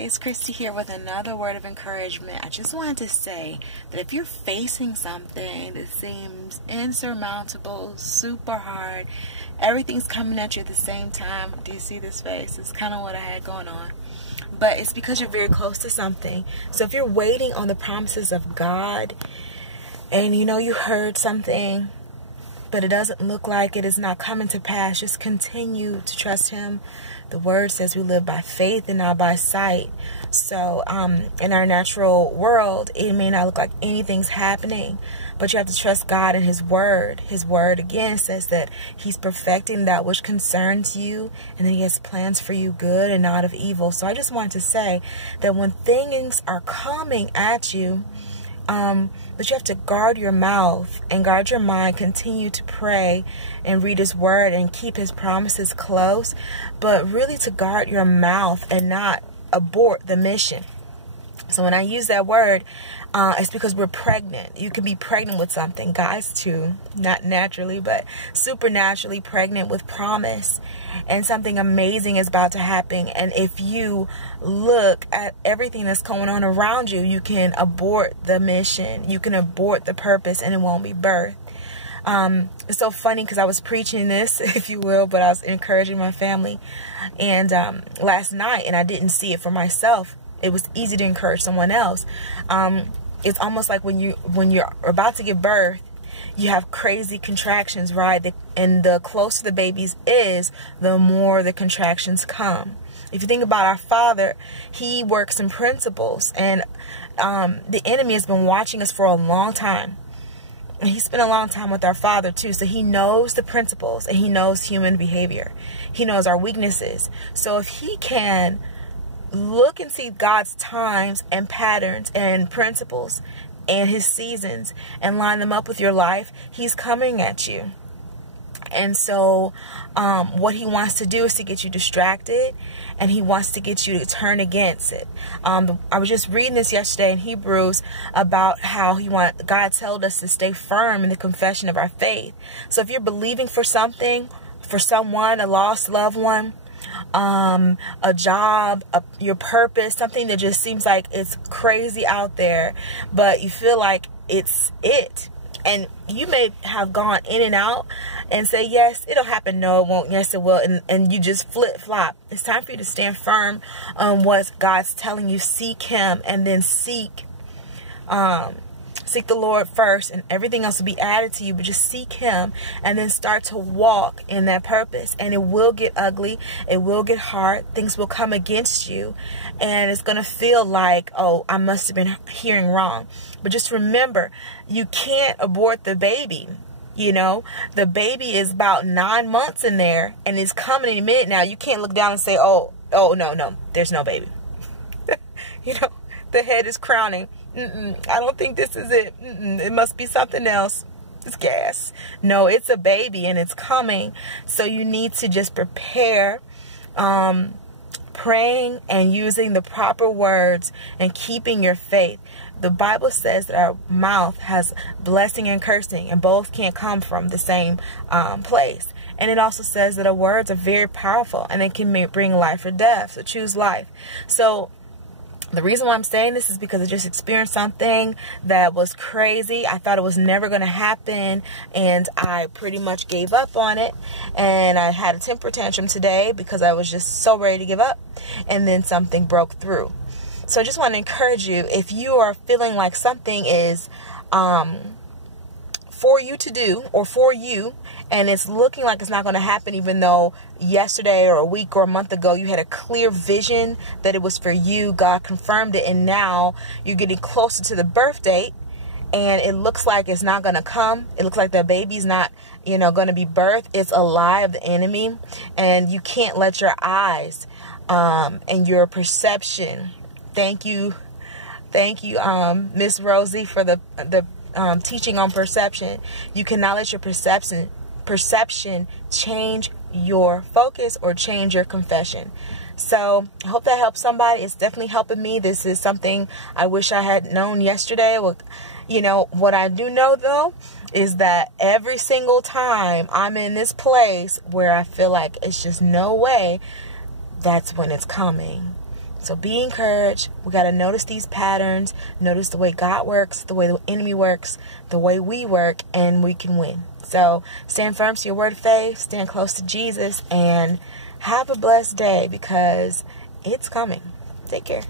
guys, Christy here with another word of encouragement. I just wanted to say that if you're facing something that seems insurmountable, super hard, everything's coming at you at the same time. Do you see this face? It's kind of what I had going on. But it's because you're very close to something. So if you're waiting on the promises of God and you know you heard something, but it doesn't look like it is not coming to pass, just continue to trust Him. The word says we live by faith and not by sight. So in our natural world, it may not look like anything's happening, but you have to trust God and His word. His word again says that He's perfecting that which concerns you, and that He has plans for you, good and not of evil. So I just wanted to say that when things are coming at you, but you have to guard your mouth and guard your mind, continue to pray and read His word and keep His promises close, but really to guard your mouth and not abort the mission. So when I use that word, it's because we're pregnant. You can be pregnant with something, guys too, not naturally, but supernaturally pregnant with promise, and something amazing is about to happen. And if you look at everything that's going on around you, you can abort the mission, you can abort the purpose, and it won't be birthed. It's so funny because I was preaching this, if you will, but I was encouraging my family, and last night, and I didn't see it for myself. It was easy to encourage someone else. It's almost like when you're about to give birth, you have crazy contractions, right? And the closer the baby is, the more the contractions come. If you think about our Father, He works in principles, and the enemy has been watching us for a long time. And He spent a long time with our Father too, so He knows the principles and He knows human behavior. He knows our weaknesses. So if He can look and see God's times and patterns and principles and His seasons and line them up with your life, He's coming at you. And so what He wants to do is to get you distracted, and He wants to get you to turn against it. I was just reading this yesterday in Hebrews about how God told us to stay firm in the confession of our faith. So if you're believing for something, for someone, a lost loved one, a job, your purpose, something that just seems like it's crazy out there, but you feel like it's it. And you may have gone in and out and say, yes, it'll happen. No, it won't. Yes, it will. And you just flip flop. It's time for you to stand firm on what God's telling you. Seek Him, and then seek the Lord first, and everything else will be added to you. But just seek Him, and then start to walk in that purpose. And it will get ugly. It will get hard. Things will come against you, and it's going to feel like, oh, I must have been hearing wrong. But just remember, you can't abort the baby. You know, the baby is about 9 months in there, and it's coming in a minute now. You can't look down and say, oh, no, there's no baby. You know, the head is crowning. I don't think this is it. It must be something else. It's gas. No, it's a baby, and it's coming. So you need to just prepare, praying and using the proper words and keeping your faith. The Bible says that our mouth has blessing and cursing, and both can't come from the same place. And it also says that our words are very powerful, and they can bring life or death. So choose life. So the reason why I'm saying this is because I just experienced something that was crazy. I thought it was never going to happen, and I pretty much gave up on it. And I had a temper tantrum today because I was just so ready to give up, and then something broke through. So I just want to encourage you, if you are feeling like something is for you to do, or for you, and it's looking like it's not going to happen, even though yesterday or a week or a month ago you had a clear vision that it was for you, God confirmed it, and now you're getting closer to the birth date, and it looks like it's not going to come. It looks like the baby's not, going to be birthed. It's a lie of the enemy, and you can't let your eyes and your perception. Thank you, Miss Rosie, for the teaching on perception. You cannot let your perception change your focus or change your confession. So I hope that helps somebody. It's definitely helping me. This is something I wish I had known yesterday. What I do know though is that every single time I'm in this place where I feel like it's just no way, that's when it's coming. So be encouraged. We got to notice these patterns, notice the way God works, the way the enemy works, the way we work, and we can win. So stand firm to your word of faith, stand close to Jesus, and have a blessed day, because it's coming. Take care.